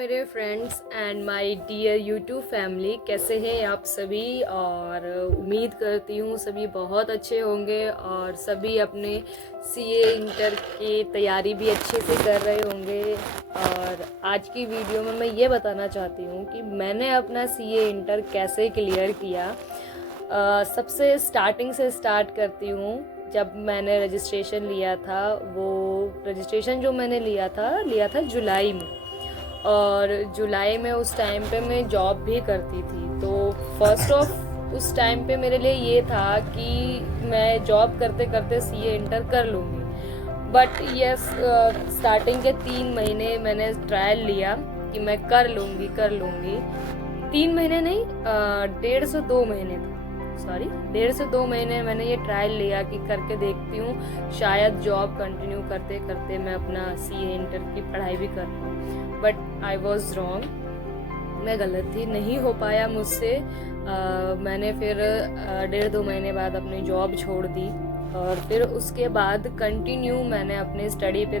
मेरे friends and my dear YouTube family, कैसे हैं आप सभी। और उम्मीद करती हूँ सभी बहुत अच्छे होंगे और सभी अपने सीए इंटर की तैयारी भी अच्छे से कर रहे होंगे। और आज की वीडियो में मैं ये बताना चाहती हूँ कि मैंने अपना सीए इंटर कैसे क्लियर किया। सबसे स्टार्टिंग से स्टार्ट करती हूँ। जब मैंने रजिस्ट्रेशन लिया था, वो रजिस्ट्रेशन जो मैंने लिया था जुलाई में। और जुलाई में उस टाइम पे मैं जॉब भी करती थी, तो फर्स्ट ऑफ उस टाइम पे मेरे लिए ये था कि मैं जॉब करते करते सीए इंटर कर लूँगी। बट यस, स्टार्टिंग के 3 महीने मैंने ट्रायल लिया कि मैं कर लूँगी। 3 महीने नहीं, 1.5 से 2 महीने था। 1.5 से 2 महीने मैंने ये ट्रायल लिया कि करके देखती हूँ, शायद जॉब कंटिन्यू करते करते मैं अपना सीए इंटर की पढ़ाई भी कर पाऊँ। बट आई वॉज रॉन्ग, मैं गलत थी, नहीं हो पाया मुझसे। मैंने फिर 1.5-2 महीने बाद अपनी जॉब छोड़ दी और फिर उसके बाद कंटिन्यू मैंने अपने स्टडी पे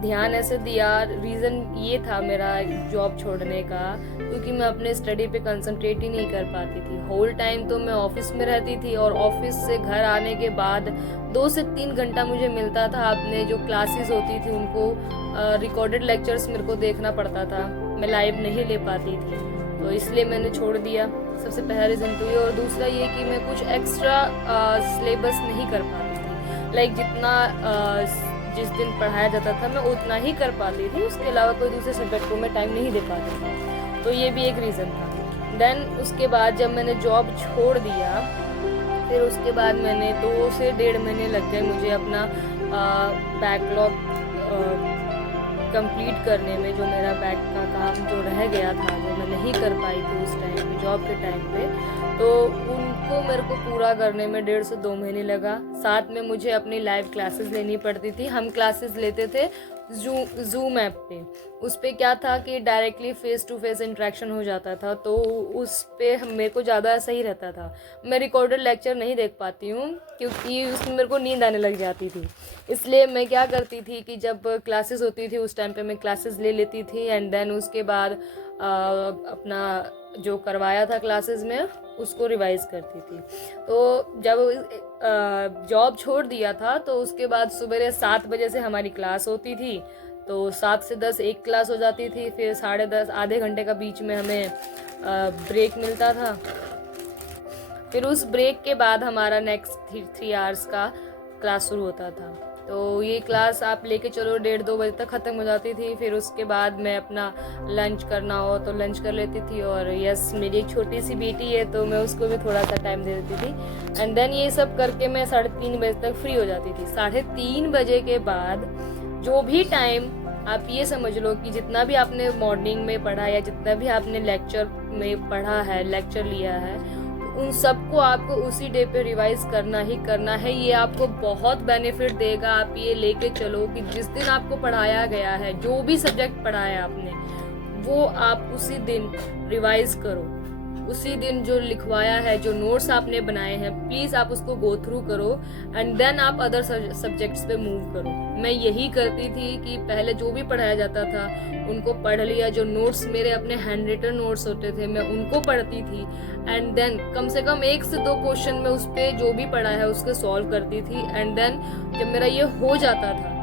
ध्यान ऐसे दिया। रीज़न ये था मेरा जॉब छोड़ने का, क्योंकि मैं अपने स्टडी पे कंसंट्रेट ही नहीं कर पाती थी। होल टाइम तो मैं ऑफिस में रहती थी और ऑफिस से घर आने के बाद 2 से 3 घंटा मुझे मिलता था अपने जो क्लासेस होती थी उनको रिकॉर्डेड लेक्चर्स मेरे को देखना पड़ता था, मैं लाइव नहीं ले पाती थी, तो इसलिए मैंने छोड़ दिया। सबसे पहला रीज़न तो ये, और दूसरा ये कि मैं कुछ एक्स्ट्रा सिलेबस नहीं कर पाती थी। लाइक जितना जिस दिन पढ़ाया जाता था मैं उतना ही कर पाती थी, उसके अलावा कोई दूसरे सब्जेक्ट को मैं टाइम नहीं दे पाती थी, तो ये भी एक रीज़न था। देन उसके बाद जब मैंने जॉब छोड़ दिया, फिर उसके बाद मैंने 2 से 1.5 महीने लग गए मुझे अपना बैकलॉग कंप्लीट करने में। जो मेरा बैक का काम जो रह गया था, जो मैं नहीं कर पाई थी उस टाइम पे, जॉब के टाइम पे, तो उनको मेरे को पूरा करने में 1.5 से 2 महीने लगा। साथ में मुझे अपनी लाइव क्लासेस लेनी पड़ती थी। हम क्लासेस लेते थे जूम ऐप पे। उस पे क्या था कि directly face to face interaction हो जाता था, तो उस पे मेरे को ज़्यादा सही रहता था। मैं रिकॉर्डेड लेक्चर नहीं देख पाती हूँ क्योंकि उसमें मेरे को नींद आने लग जाती थी। इसलिए मैं क्या करती थी कि जब क्लासेस होती थी उस टाइम पे मैं क्लासेस ले लेती थी एंड देन उसके बाद अपना जो करवाया था क्लासेस में उसको रिवाइज करती थी। तो जब जॉब छोड़ दिया था तो उसके बाद सुबह 7 बजे से हमारी क्लास होती थी, तो 7 से 10 एक क्लास हो जाती थी, फिर 10:30 आधे घंटे का बीच में हमें ब्रेक मिलता था। फिर उस ब्रेक के बाद हमारा नेक्स्ट 3 आवर्स का क्लास शुरू होता था। तो ये क्लास आप लेके चलो 1:30-2 बजे तक ख़त्म हो जाती थी। फिर उसके बाद मैं अपना लंच करना हो तो लंच कर लेती थी। और यस, मेरी एक छोटी सी बेटी है तो मैं उसको भी थोड़ा सा टाइम दे देती थी। एंड देन ये सब करके मैं 3:30 बजे तक फ्री हो जाती थी। 3:30 बजे के बाद जो भी टाइम आप ये समझ लो कि जितना भी आपने मॉर्निंग में पढ़ा या जितना भी आपने लेक्चर में पढ़ा है, लेक्चर लिया है, उन सबको आपको उसी डे पे रिवाइज करना ही करना है। ये आपको बहुत बेनिफिट देगा। आप ये लेके चलो कि जिस दिन आपको पढ़ाया गया है, जो भी सब्जेक्ट पढ़ाया आपने, वो आप उसी दिन रिवाइज करो। उसी दिन जो लिखवाया है, जो नोट्स आपने बनाए हैं, प्लीज़ आप उसको गो थ्रू करो एंड देन आप अदर सब्जेक्ट्स पे मूव करो। मैं यही करती थी कि पहले जो भी पढ़ाया जाता था उनको पढ़ लिया। जो नोट्स मेरे अपने हैंड रिटन नोट्स होते थे मैं उनको पढ़ती थी एंड देन कम से कम 1 से 2 क्वेश्चन में उस पर जो भी पढ़ा है उसके सॉल्व करती थी। एंड देन जब मेरा ये हो जाता था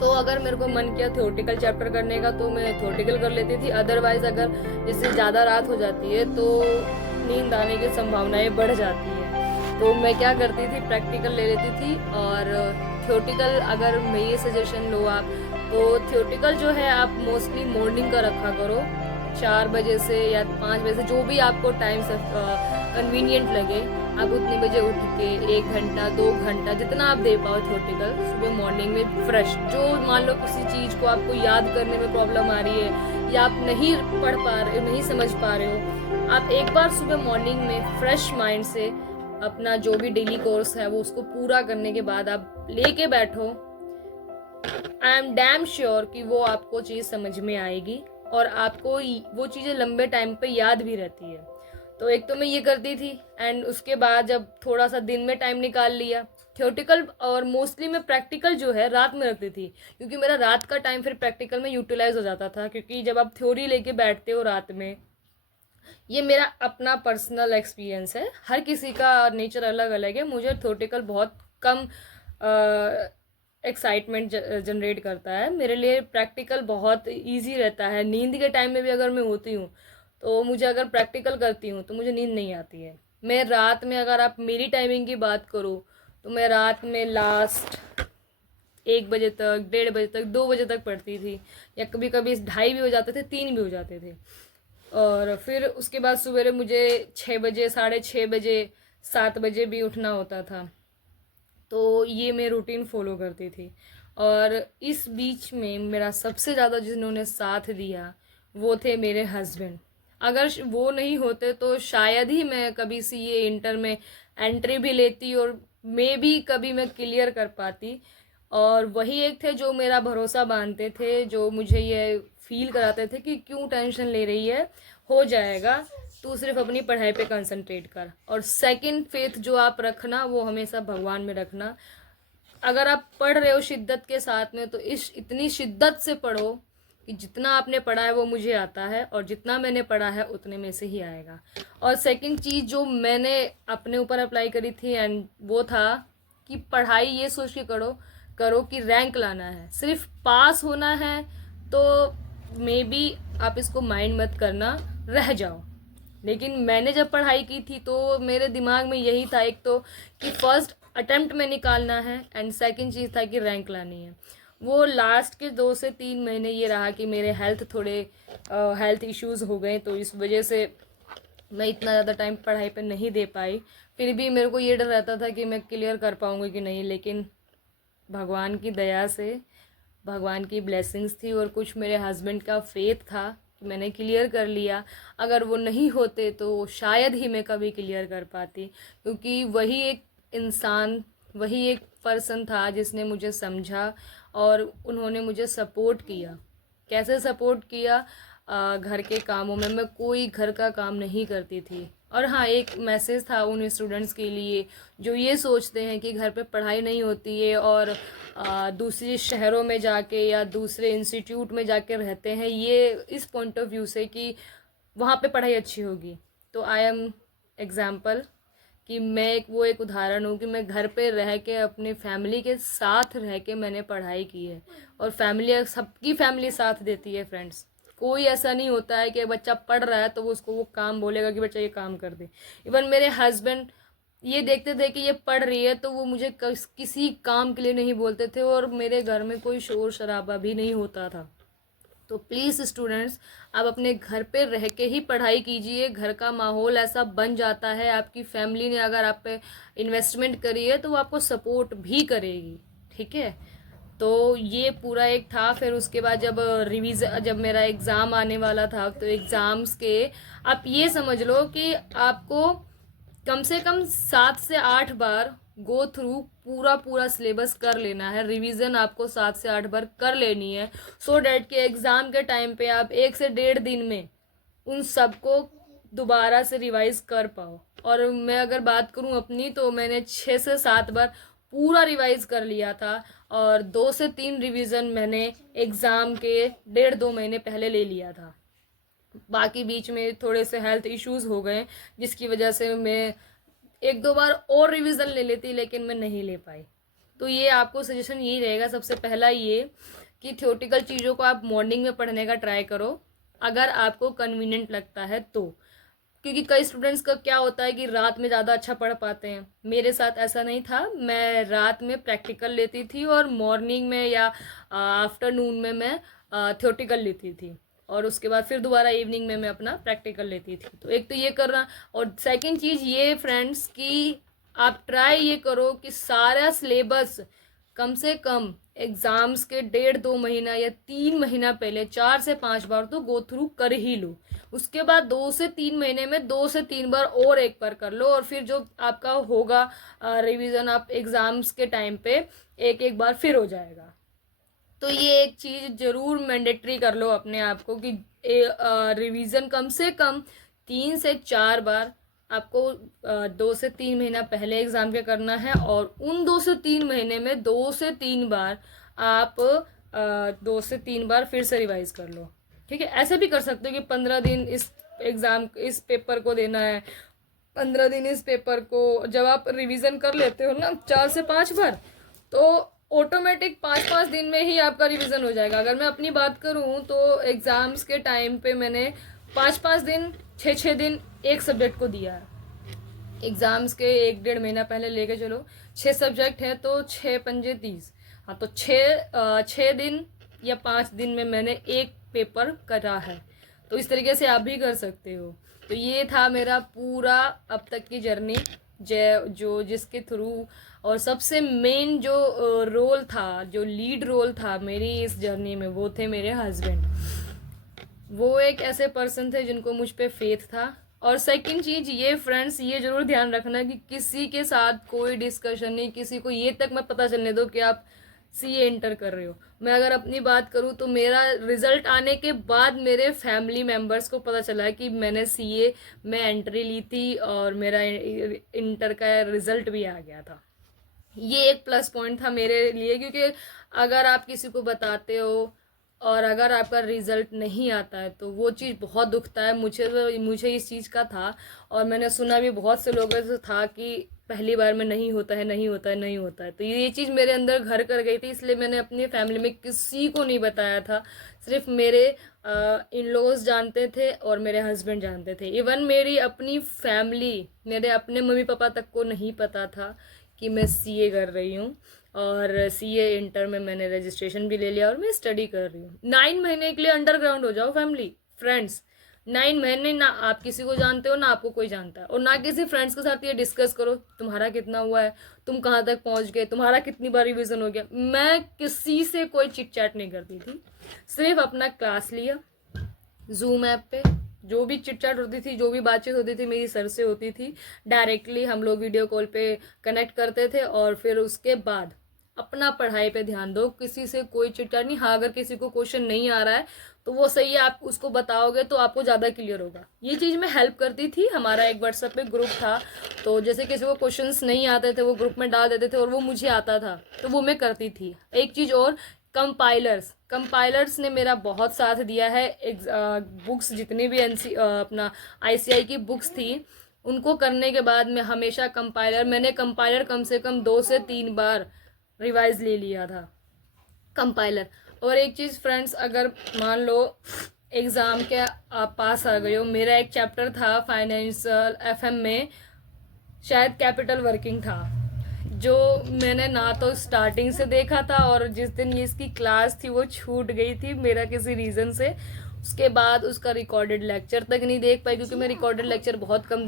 तो अगर मेरे को मन किया थ्योरेटिकल चैप्टर करने का तो मैं थ्योरेटिकल कर लेती थी। अदरवाइज अगर जैसे ज़्यादा रात हो जाती है तो नींद आने की संभावनाएं बढ़ जाती है, तो मैं क्या करती थी, प्रैक्टिकल ले लेती थी। और थ्योरेटिकल अगर मेरी सजेशन लो आप, तो थ्योरेटिकल जो है आप मोस्टली मॉर्निंग का रखा करो, 4 बजे से या 5 बजे से, जो भी आपको टाइम से कन्वीनियंट लगे। आप उतने बजे उठ के 1 घंटा 2 घंटा जितना आप दे पाओ थ्योरेटिकल सुबह मॉर्निंग में फ्रेश। जो मान लो किसी चीज़ को आपको याद करने में प्रॉब्लम आ रही है या आप नहीं पढ़ पा रहे हो, नहीं समझ पा रहे हो, आप एक बार सुबह मॉर्निंग में फ्रेश माइंड से अपना जो भी डेली कोर्स है वो उसको पूरा करने के बाद आप लेके बैठो। आई एम डैम श्योर कि वो आपको चीज़ समझ में आएगी और आपको वो चीज़ें लंबे टाइम पे याद भी रहती है। तो एक तो मैं ये करती थी एंड उसके बाद जब थोड़ा सा दिन में टाइम निकाल लिया थ्योरेटिकल और मोस्टली मैं प्रैक्टिकल जो है रात में रखती थी, क्योंकि मेरा रात का टाइम फिर प्रैक्टिकल में यूटिलाइज हो जाता था। क्योंकि जब आप थ्योरी लेके बैठते हो रात में, ये मेरा अपना पर्सनल एक्सपीरियंस है, हर किसी का नेचर अलग अलग है। मुझे थ्योरेटिकल बहुत कम एक्साइटमेंट जनरेट करता है, मेरे लिए प्रैक्टिकल बहुत इजी रहता है। नींद के टाइम में भी अगर मैं होती हूँ तो मुझे, अगर प्रैक्टिकल करती हूँ तो मुझे नींद नहीं आती है। मैं रात में, अगर आप मेरी टाइमिंग की बात करो तो मैं रात में लास्ट 1 बजे तक, 1:30 बजे तक, 2 बजे तक पढ़ती थी, या कभी कभी 2:30 भी हो जाते थे, 3 भी हो जाते थे। और फिर उसके बाद सवेरे मुझे 6 बजे, 6:30 बजे, 7 बजे भी उठना होता था। तो ये मैं रूटीन फॉलो करती थी। और इस बीच में मेरा सबसे ज़्यादा जिन्होंने साथ दिया वो थे मेरे हस्बैंड। अगर वो नहीं होते तो शायद ही मैं कभी सीए इंटर में एंट्री भी लेती, और मे भी कभी मैं क्लियर कर पाती। और वही एक थे जो मेरा भरोसा बांधते थे, जो मुझे ये फील कराते थे कि क्यों टेंशन ले रही है, हो जाएगा, तू सिर्फ अपनी पढ़ाई पे कंसंट्रेट कर। और सेकंड फेथ जो आप रखना वो हमेशा भगवान में रखना। अगर आप पढ़ रहे हो शिद्दत के साथ में, तो इस इतनी शिद्दत से पढ़ो कि जितना आपने पढ़ा है वो मुझे आता है, और जितना मैंने पढ़ा है उतने में से ही आएगा। और सेकंड चीज़ जो मैंने अपने ऊपर अप्लाई करी थी, एंड वो था कि पढ़ाई ये सोच के करो करो कि रैंक लाना है, सिर्फ पास होना है तो मे बी आप इसको माइंड मत करना, रह जाओ। लेकिन मैंने जब पढ़ाई की थी तो मेरे दिमाग में यही था, एक तो कि फर्स्ट अटेम्प्ट में निकालना है, एंड सेकंड चीज़ था कि रैंक लानी है। वो लास्ट के 2 से 3 महीने ये रहा कि मेरे हेल्थ इश्यूज़ हो गए, तो इस वजह से मैं इतना ज़्यादा टाइम पढ़ाई पे नहीं दे पाई। फिर भी मेरे को ये डर रहता था कि मैं क्लियर कर पाऊँगी कि नहीं, लेकिन भगवान की दया से, भगवान की ब्लेसिंग्स थी और कुछ मेरे हस्बैंड का फेथ था कि मैंने क्लियर कर लिया। अगर वो नहीं होते तो शायद ही मैं कभी क्लियर कर पाती, क्योंकि वही एक इंसान, वही एक पर्सन था जिसने मुझे समझा और उन्होंने मुझे सपोर्ट किया। कैसे सपोर्ट किया? घर के कामों में मैं कोई घर का काम नहीं करती थी। और हाँ, एक मैसेज था उन स्टूडेंट्स के लिए जो ये सोचते हैं कि घर पे पढ़ाई नहीं होती है और दूसरे शहरों में जाके या दूसरे इंस्टीट्यूट में जाके रहते हैं, ये इस पॉइंट ऑफ व्यू से कि वहाँ पे पढ़ाई अच्छी होगी। तो आई एम एग्जाम्पल कि मैं एक उदाहरण हूँ कि मैं घर पे रह के अपनी फैमिली के साथ रह के मैंने पढ़ाई की है। और फैमिली, सबकी फैमिली साथ देती है फ्रेंड्स। कोई ऐसा नहीं होता है कि बच्चा पढ़ रहा है तो वो उसको वो काम बोलेगा कि बच्चा ये काम कर दे। इवन मेरे हस्बैंड ये देखते थे कि ये पढ़ रही है तो वो मुझे किसी काम के लिए नहीं बोलते थे, और मेरे घर में कोई शोर शराबा भी नहीं होता था। तो प्लीज़ स्टूडेंट्स, आप अपने घर पे रह के ही पढ़ाई कीजिए। घर का माहौल ऐसा बन जाता है, आपकी फैमिली ने अगर आप पे इन्वेस्टमेंट करी है तो वो आपको सपोर्ट भी करेगी, ठीक है। तो ये पूरा एक था। फिर उसके बाद जब मेरा एग्ज़ाम आने वाला था, तो एग्ज़ाम्स के आप ये समझ लो कि आपको कम से कम 7 से 8 बार गो थ्रू पूरा सिलेबस कर लेना है। रिवीजन आपको 7 से 8 बार कर लेनी है, सो डैट कि एग्ज़ाम के टाइम पे आप 1 से 1.5 दिन में उन सबको दोबारा से रिवाइज कर पाओ। और मैं अगर बात करूं अपनी, तो मैंने 6 से 7 बार पूरा रिवाइज कर लिया था, और 2 से 3 रिवीजन मैंने एग्ज़ाम के 1.5-2 महीने पहले ले लिया था। बाकी बीच में थोड़े से हेल्थ इश्यूज़ हो गए, जिसकी वजह से मैं 1-2 बार और रिवीजन ले लेती, लेकिन मैं नहीं ले पाई। तो ये आपको सजेशन यही रहेगा, सबसे पहला ये कि थ्योरेटिकल चीज़ों को आप मॉर्निंग में पढ़ने का ट्राई करो, अगर आपको कन्वीनियंट लगता है तो। क्योंकि कई स्टूडेंट्स का क्या होता है कि रात में ज़्यादा अच्छा पढ़ पाते हैं। मेरे साथ ऐसा नहीं था, मैं रात में प्रैक्टिकल लेती थी और मॉर्निंग में या आफ्टरनून में मैं थ्योरेटिकल लेती थी, और उसके बाद फिर दोबारा इवनिंग में मैं अपना प्रैक्टिकल लेती थी। तो एक तो ये करना, और सेकंड चीज़ ये फ्रेंड्स कि आप ट्राई ये करो कि सारा सिलेबस कम से कम एग्ज़ाम्स के 1.5-2 महीना या 3 महीना पहले 4 से 5 बार तो गो थ्रू कर ही लो। उसके बाद 2 से 3 महीने में 2 से 3 बार और एक बार कर लो, और फिर जो आपका होगा रिवीजन, आप एग्ज़ाम्स के टाइम पे एक एक बार फिर हो जाएगा। तो ये एक चीज़ ज़रूर मैंडेटरी कर लो अपने आप को कि रिवीजन कम से कम 3 से 4 बार आपको 2 से 3 महीना पहले एग्ज़ाम के करना है, और उन 2 से 3 महीने में 2 से 3 बार आप 2 से 3 बार फिर से रिवाइज कर लो। ठीक है, ऐसे भी कर सकते हो कि 15 दिन इस पेपर को देना है, 15 दिन इस पेपर को। जब आप रिवीजन कर लेते हो ना 4 से 5 बार, तो ऑटोमेटिक 5-5 दिन में ही आपका रिवीजन हो जाएगा। अगर मैं अपनी बात करूँ तो एग्ज़ाम्स के टाइम पे मैंने 5-5 दिन 6-6 दिन एक सब्जेक्ट को दिया है। एग्ज़ाम्स के 1-1.5 महीना पहले लेके चलो, 6 सब्जेक्ट हैं तो 6×5 = 30। हाँ, तो 6 दिन या 5 दिन में मैंने एक पेपर करा है। तो इस तरीके से आप भी कर सकते हो। तो ये था मेरा पूरा अब तक की जर्नी, जो जिसके थ्रू, और सबसे मेन जो रोल था, जो लीड रोल था मेरी इस जर्नी में, वो थे मेरे हस्बैंड। वो एक ऐसे पर्सन थे जिनको मुझ पे फेथ था। और सेकंड चीज़ ये फ्रेंड्स, ये ज़रूर ध्यान रखना कि किसी के साथ कोई डिस्कशन नहीं, किसी को ये तक मत पता चलने दो कि आप सीए इंटर कर रहे हो। मैं अगर अपनी बात करूँ तो मेरा रिजल्ट आने के बाद मेरे फैमिली मेम्बर्स को पता चला कि मैंने सीए में एंट्री ली थी, और मेरा इंटर का रिजल्ट भी आ गया था। ये एक प्लस पॉइंट था मेरे लिए, क्योंकि अगर आप किसी को बताते हो और अगर आपका रिजल्ट नहीं आता है तो वो चीज़ बहुत दुखता है। मुझे इस चीज़ का था, और मैंने सुना भी बहुत से लोगों से था कि पहली बार में नहीं होता है, नहीं होता है, नहीं होता है। तो ये चीज़ मेरे अंदर घर कर गई थी, इसलिए मैंने अपनी फैमिली में किसी को नहीं बताया था। सिर्फ मेरे इन लॉज जानते थे और मेरे हस्बैंड जानते थे। इवन मेरी अपनी फैमिली, मेरे अपने मम्मी पापा तक को नहीं पता था कि मैं सीए कर रही हूँ। और सीए इंटर में मैंने रजिस्ट्रेशन भी ले लिया और मैं स्टडी कर रही हूँ। 9 महीने के लिए अंडरग्राउंड हो जाओ फैमिली फ्रेंड्स। 9 महीने ना आप किसी को जानते हो, ना आपको कोई जानता है, और ना किसी फ्रेंड्स के साथ ये डिस्कस करो तुम्हारा कितना हुआ है, तुम कहाँ तक पहुँच गए, तुम्हारा कितनी बार रिविजन हो गया। मैं किसी से कोई चिट चैट नहीं करती थी, सिर्फ अपना क्लास लिया जूम ऐप पे। जो भी चिट चैट होती थी, जो भी बातचीत होती थी मेरी सर से होती थी डायरेक्टली। हम लोग वीडियो कॉल पे कनेक्ट करते थे, और फिर उसके बाद अपना पढ़ाई पे ध्यान दो, किसी से कोई चिट चैट नहीं। हाँ, अगर किसी को क्वेश्चन नहीं आ रहा है तो वो सही है, आप उसको बताओगे तो आपको ज़्यादा क्लियर होगा। ये चीज़ मैं हेल्प करती थी। हमारा एक व्हाट्सएप पे ग्रुप था, तो जैसे किसी को क्वेश्चंस नहीं आते थे वो ग्रुप में डाल देते थे, और वो मुझे आता था तो वो मैं करती थी। एक चीज़ और, कंपाइलर्स ने मेरा बहुत साथ दिया है। बुक्स जितनी भी अपना आईसीआई की बुक्स थी, उनको करने के बाद मैं हमेशा मैंने कंपाइलर कम से कम 2 से 3 बार रिवाइज ले लिया था कंपाइलर। और एक चीज़ फ्रेंड्स, अगर मान लो एग्ज़ाम के आप पास आ गए हो, मेरा एक चैप्टर था फाइनेंशियल एफएम में, शायद कैपिटल वर्किंग था, जो मैंने ना तो स्टार्टिंग से देखा था, और जिस दिन ये इसकी क्लास थी वो छूट गई थी मेरा किसी रीज़न से। उसके बाद उसका रिकॉर्डेड लेक्चर तक नहीं देख पाई, क्योंकि मैं रिकॉर्डेड लेक्चर बहुत कम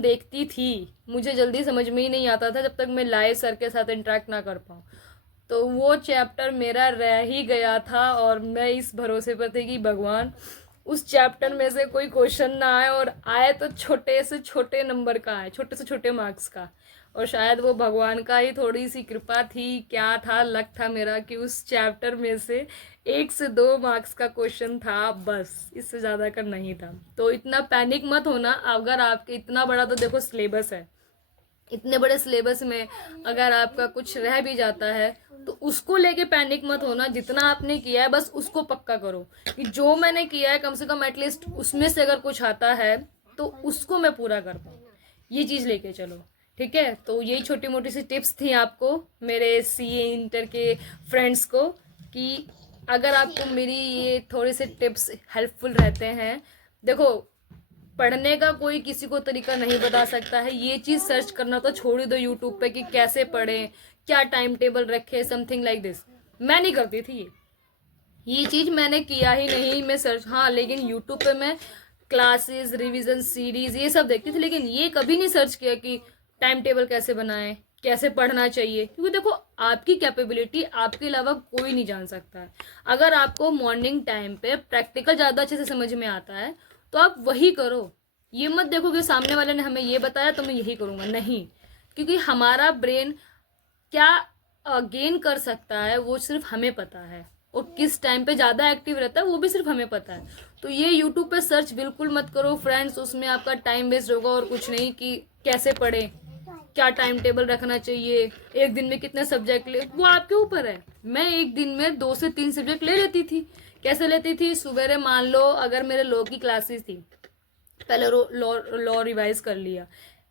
देखती थी। मुझे जल्दी समझ में ही नहीं आता था जब तक मैं लाइव सर के साथ इंटरेक्ट ना कर पाऊँ। तो वो चैप्टर मेरा रह ही गया था, और मैं इस भरोसे पर थी कि भगवान उस चैप्टर में से कोई क्वेश्चन ना आए, और आए तो छोटे से छोटे नंबर का आए, छोटे से छोटे मार्क्स का। और शायद वो भगवान का ही थोड़ी सी कृपा थी, क्या था, लक था मेरा, कि उस चैप्टर में से 1 से 2 मार्क्स का क्वेश्चन था, बस, इससे ज़्यादा का नहीं था। तो इतना पैनिक मत होना। अगर आपके इतना बड़ा, तो देखो सिलेबस है, इतने बड़े सिलेबस में अगर आपका कुछ रह भी जाता है तो उसको लेके पैनिक मत होना। जितना आपने किया है बस उसको पक्का करो कि जो मैंने किया है कम से कम एटलीस्ट उसमें से अगर कुछ आता है तो उसको मैं पूरा कर पाऊँ। ये चीज़ लेके चलो, ठीक है। तो यही छोटी मोटी सी टिप्स थी आपको, मेरे सीए इंटर के फ्रेंड्स को, कि अगर आपको मेरी ये थोड़े से टिप्स हेल्पफुल रहते हैं। देखो, पढ़ने का कोई किसी को तरीका नहीं बता सकता है। ये चीज़ सर्च करना तो छोड़ ही दो यूट्यूब पे कि कैसे पढ़ें, क्या टाइम टेबल रखे, समथिंग लाइक दिस। मैं नहीं करती थी ये चीज़ मैंने किया ही नहीं। मैं सर्च, हाँ, लेकिन यूट्यूब पे मैं क्लासेस, रिवीजन सीरीज, ये सब देखती थी, लेकिन ये कभी नहीं सर्च किया कि टाइम टेबल कैसे बनाएं, कैसे पढ़ना चाहिए। क्योंकि देखो, आपकी कैपेबिलिटी आपके अलावा कोई नहीं जान सकता है। अगर आपको मॉर्निंग टाइम पे प्रैक्टिकल ज़्यादा अच्छे से समझ में आता है तो आप वही करो। ये मत देखो कि सामने वाले ने हमें ये बताया तो मैं यही करूँगा, नहीं। क्योंकि हमारा ब्रेन क्या गेन कर सकता है वो सिर्फ हमें पता है। और किस टाइम पे ज़्यादा एक्टिव रहता है वो भी सिर्फ हमें पता है। तो ये यूट्यूब पे सर्च बिल्कुल मत करो फ्रेंड्स, उसमें आपका टाइम वेस्ट होगा और कुछ नहीं। कि कैसे पढ़ें, क्या टाइम टेबल रखना चाहिए, एक दिन में कितने सब्जेक्ट ले, वो आपके ऊपर है। मैं एक दिन में 2 से 3 सब्जेक्ट ले लेती थी। कैसे लेती थी, सवेरे मान लो अगर मेरे लॉ की क्लासेस थी, पहले लॉ रिवाइज कर लिया,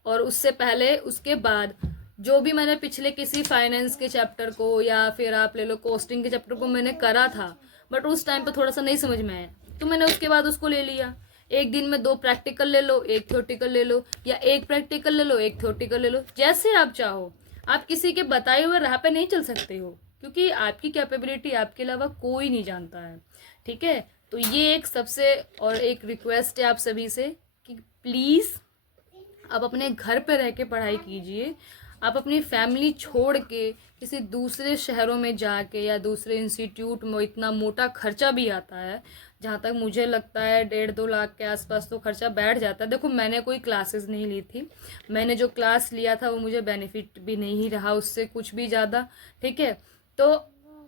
और उससे पहले उसके बाद जो भी मैंने पिछले किसी फाइनेंस के चैप्टर को या फिर आप ले लो कॉस्टिंग के चैप्टर को मैंने करा था, बट उस टाइम पे थोड़ा सा नहीं समझ में आया, तो मैंने उसके बाद उसको ले लिया। एक दिन में 2 प्रैक्टिकल ले लो, 1 थ्योरेटिकल ले लो, या 1 प्रैक्टिकल ले लो, 1 थ्योरेटिकल ले लो, जैसे आप चाहो। आप किसी के बताए हुए राह पे नहीं चल सकते हो, क्योंकि आपकी कैपेबिलिटी आपके अलावा कोई नहीं जानता है। ठीक है, तो ये एक सबसे और एक रिक्वेस्ट है आप सभी से कि प्लीज़ आप अपने घर पे रह के पढ़ाई कीजिए। आप अपनी फैमिली छोड़ के किसी दूसरे शहरों में जाके या दूसरे इंस्टीट्यूट में, इतना मोटा खर्चा भी आता है, जहाँ तक मुझे लगता है 1.5-2 लाख के आसपास तो खर्चा बैठ जाता है। देखो मैंने कोई क्लासेस नहीं ली थी, मैंने जो क्लास लिया था वो मुझे बेनिफिट भी नहीं रहा उससे कुछ भी ज़्यादा। ठीक है, तो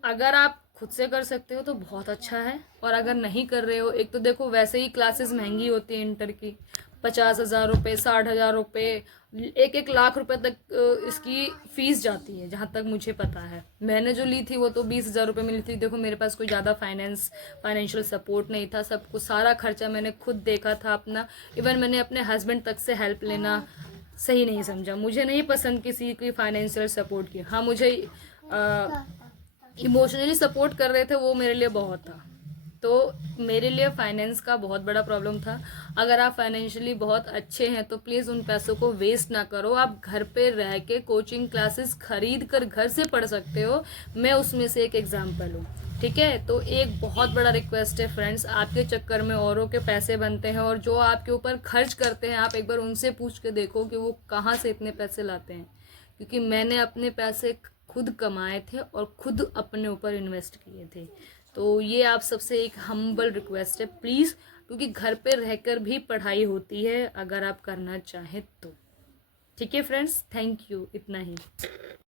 अगर आप खुद से कर सकते हो तो बहुत अच्छा है, और अगर नहीं कर रहे हो, एक तो देखो वैसे ही क्लासेस महंगी होती है इंटर की, 50,000 रुपये, 60,000 रुपये, 1-1 लाख रुपए तक इसकी फीस जाती है जहाँ तक मुझे पता है। मैंने जो ली थी वो तो 20,000 रुपये में ली थी। देखो मेरे पास कोई ज़्यादा फाइनेंशियल सपोर्ट नहीं था, सब कुछ सारा खर्चा मैंने खुद देखा था अपना। इवन मैंने अपने हस्बैंड तक से हेल्प लेना सही नहीं समझा, मुझे नहीं पसंद किसी की फाइनेंशियल सपोर्ट की। हाँ, मुझे इमोशनली सपोर्ट कर रहे थे, वो मेरे लिए बहुत था। तो मेरे लिए फाइनेंस का बहुत बड़ा प्रॉब्लम था। अगर आप फाइनेंशियली बहुत अच्छे हैं तो प्लीज़ उन पैसों को वेस्ट ना करो। आप घर पे रह के कोचिंग क्लासेस खरीद कर घर से पढ़ सकते हो, मैं उसमें से एक एग्जाम्पल हूँ। ठीक है, तो एक बहुत बड़ा रिक्वेस्ट है फ्रेंड्स, आपके चक्कर में औरों के पैसे बनते हैं, और जो आपके ऊपर खर्च करते हैं आप एक बार उनसे पूछ के देखो कि वो कहाँ से इतने पैसे लाते हैं। क्योंकि मैंने अपने पैसे खुद कमाए थे और खुद अपने ऊपर इन्वेस्ट किए थे। तो ये आप सबसे एक हम्बल रिक्वेस्ट है प्लीज़, क्योंकि घर पे रहकर भी पढ़ाई होती है अगर आप करना चाहें तो। ठीक है फ्रेंड्स, थैंक यू, इतना ही।